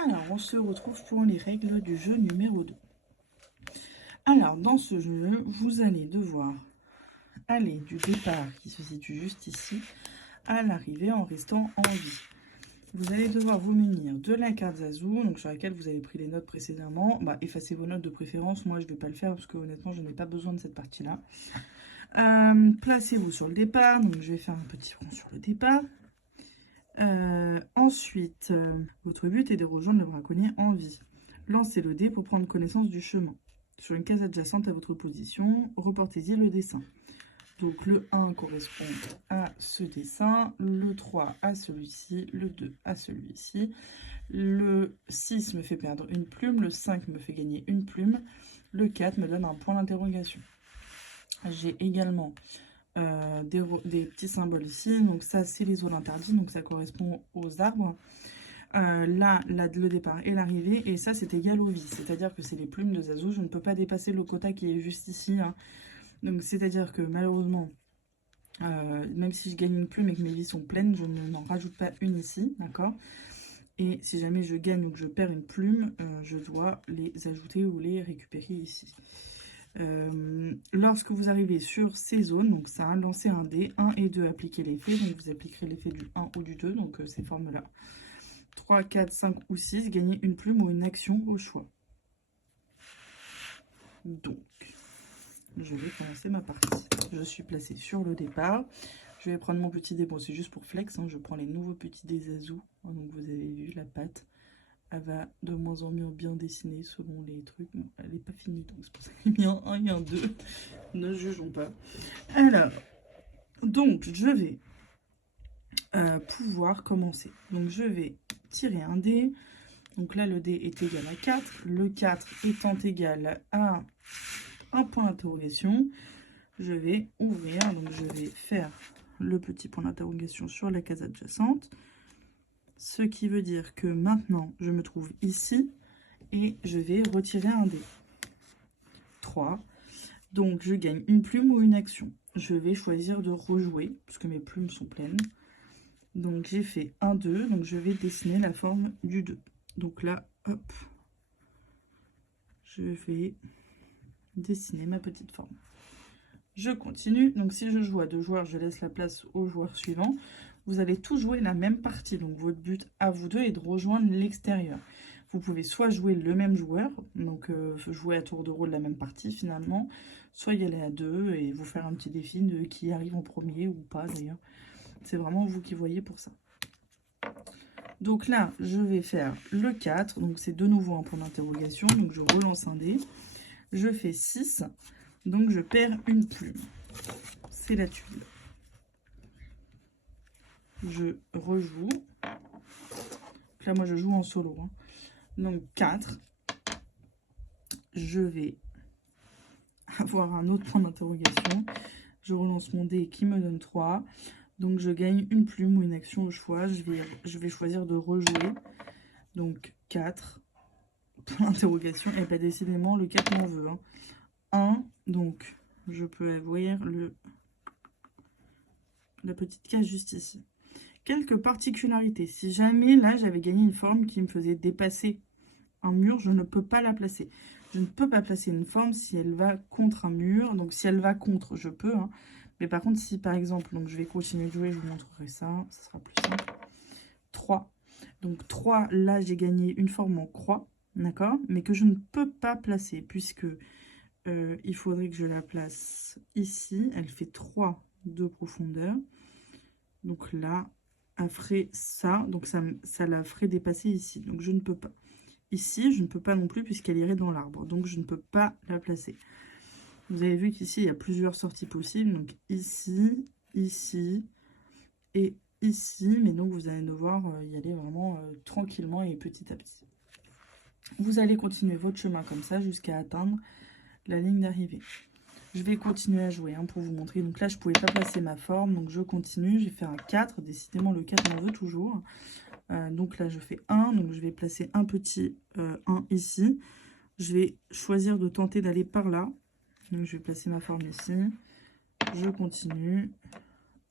Alors, on se retrouve pour les règles du jeu numéro 2. Alors, dans ce jeu, vous allez devoir aller du départ, qui se situe juste ici, à l'arrivée en restant en vie. Vous allez devoir vous munir de la carte Zazu, donc sur laquelle vous avez pris les notes précédemment. Effacez vos notes de préférence, moi je ne vais pas le faire parce que honnêtement je n'ai pas besoin de cette partie-là. Placez-vous sur le départ, donc je vais faire un petit rond sur le départ. Ensuite, votre but est de rejoindre le braconnier en vie. Lancez le dé pour prendre connaissance du chemin. Sur une case adjacente à votre position, reportez-y le dessin. Donc le 1 correspond à ce dessin, le 3 à celui-ci, le 2 à celui-ci. Le 6 me fait perdre une plume, le 5 me fait gagner une plume, le 4 me donne un point d'interrogation. J'ai également des petits symboles ici, donc ça c'est les zones interdites, donc ça correspond aux arbres. Là, le départ et l'arrivée, et ça c'est égal aux vies, c'est-à-dire que c'est les plumes de Zazu, je ne peux pas dépasser le quota qui est juste ici, hein. Donc c'est-à-dire que malheureusement, même si je gagne une plume et que mes vies sont pleines, je n'en rajoute pas une ici, d'accord? Et si jamais je gagne ou que je perds une plume, je dois les ajouter ou les récupérer ici. Lorsque vous arrivez sur ces zones, donc ça, lancez un dé, 1 et 2, appliquez l'effet, donc vous appliquerez l'effet du 1 ou du 2, donc ces formes-là. 3, 4, 5 ou 6, gagnez une plume ou une action au choix. Donc, je vais commencer ma partie. Je suis placée sur le départ. Je vais prendre mon petit dé, bon c'est juste pour flex, hein. Je prends les nouveaux petits dés Zazu. Donc vous avez vu la patte. Elle va de moins en mieux bien dessiner selon les trucs. Bon, elle n'est pas finie, donc c'est pour ça qu'il y a un 1 et un 2. Ne jugeons pas. Alors, donc je vais pouvoir commencer. Donc je vais tirer un dé. Donc là, le dé est égal à 4. Le 4 étant égal à un point d'interrogation, je vais ouvrir. Donc je vais faire le petit point d'interrogation sur la case adjacente. Ce qui veut dire que maintenant, je me trouve ici et je vais retirer un dé. 3. Donc je gagne une plume ou une action. Je vais choisir de rejouer, puisque mes plumes sont pleines. Donc j'ai fait 1, 2, donc je vais dessiner la forme du 2. Donc là, hop, je vais dessiner ma petite forme. Je continue, donc si je joue à 2 joueurs, je laisse la place au joueur suivant. Vous allez tous jouer la même partie, donc votre but à vous deux est de rejoindre l'extérieur. Vous pouvez soit jouer le même joueur, donc jouer à tour de rôle la même partie finalement, soit y aller à 2 et vous faire un petit défi de qui arrive en premier ou pas d'ailleurs. C'est vraiment vous qui voyez pour ça. Donc là, je vais faire le 4, donc c'est de nouveau un point d'interrogation, donc je relance un dé. Je fais 6, donc je perds une plume. C'est la tuile. Je rejoue. Là, moi, je joue en solo, hein. Donc 4. Je vais avoir un autre point d'interrogation. Je relance mon dé qui me donne 3. Donc je gagne une plume ou une action au choix. Je vais choisir de rejouer. Donc 4. Point d'interrogation. Et pas décidément, le 4 m'en veut, hein. 1. Donc je peux avoir la petite case juste ici. Quelques particularités. Si jamais là j'avais gagné une forme qui me faisait dépasser un mur, je ne peux pas la placer. Je ne peux pas placer une forme si elle va contre un mur. Donc si elle va contre, je peux, hein. Mais par contre, si par exemple, donc je vais continuer de jouer, je vous montrerai ça, ça sera plus simple. 3. Donc 3, là j'ai gagné une forme en croix, d'accord, mais que je ne peux pas placer puisque il faudrait que je la place ici. Elle fait 3 de profondeur. Donc là, elle ferait ça, donc ça la ferait dépasser ici. Donc je ne peux pas. Ici, je ne peux pas non plus puisqu'elle irait dans l'arbre. Donc, je ne peux pas la placer. Vous avez vu qu'ici, il y a plusieurs sorties possibles. Donc, ici, ici et ici. Mais donc, vous allez devoir y aller vraiment tranquillement et petit à petit. Vous allez continuer votre chemin comme ça jusqu'à atteindre la ligne d'arrivée. Je vais continuer à jouer, hein, pour vous montrer. Donc là, je ne pouvais pas placer ma forme. Donc, je continue. J'ai fait un 4. Décidément, le 4 m'en veut toujours. Donc là, je fais 1. Donc, je vais placer un petit 1 ici. Je vais choisir de tenter d'aller par là. Donc, je vais placer ma forme ici. Je continue.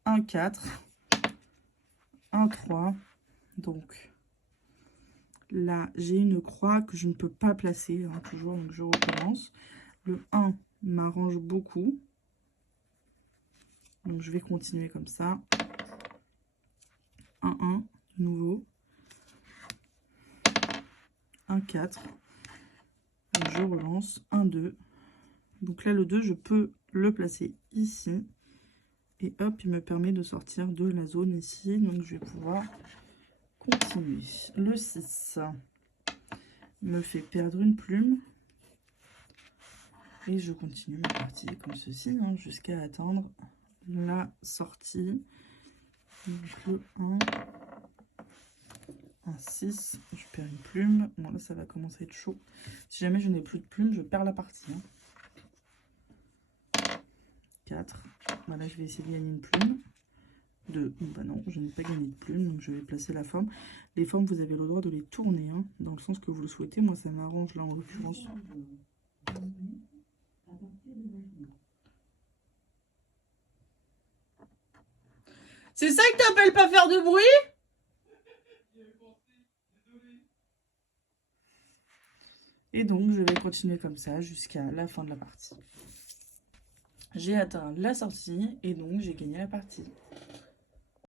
1, 4. 1, 3. Donc, Là, j'ai une croix que je ne peux pas placer, hein, toujours, donc je recommence. Le 1 m'arrange beaucoup. Donc, je vais continuer comme ça. 1, 1, de nouveau. 1, 4. Donc, je relance. 1, 2. Donc là, le 2, je peux le placer ici. Et hop, il me permet de sortir de la zone ici. Donc, je vais pouvoir continuer. Le 6 me fait perdre une plume. Et je continue ma partie comme ceci, hein, jusqu'à atteindre la sortie. Donc le 1, un 6, je perds une plume. Bon, là, ça va commencer à être chaud. Si jamais je n'ai plus de plume, je perds la partie. Hein. 4. Voilà, je vais essayer de gagner une plume. 2. Bah non, je n'ai pas gagné de plume, donc je vais placer la forme. Les formes, vous avez le droit de les tourner, hein, dans le sens que vous le souhaitez. Moi, ça m'arrange là, en l'occurrence. C'est ça que t'appelles pas faire de bruit? Et donc, je vais continuer comme ça jusqu'à la fin de la partie. J'ai atteint la sortie et donc j'ai gagné la partie.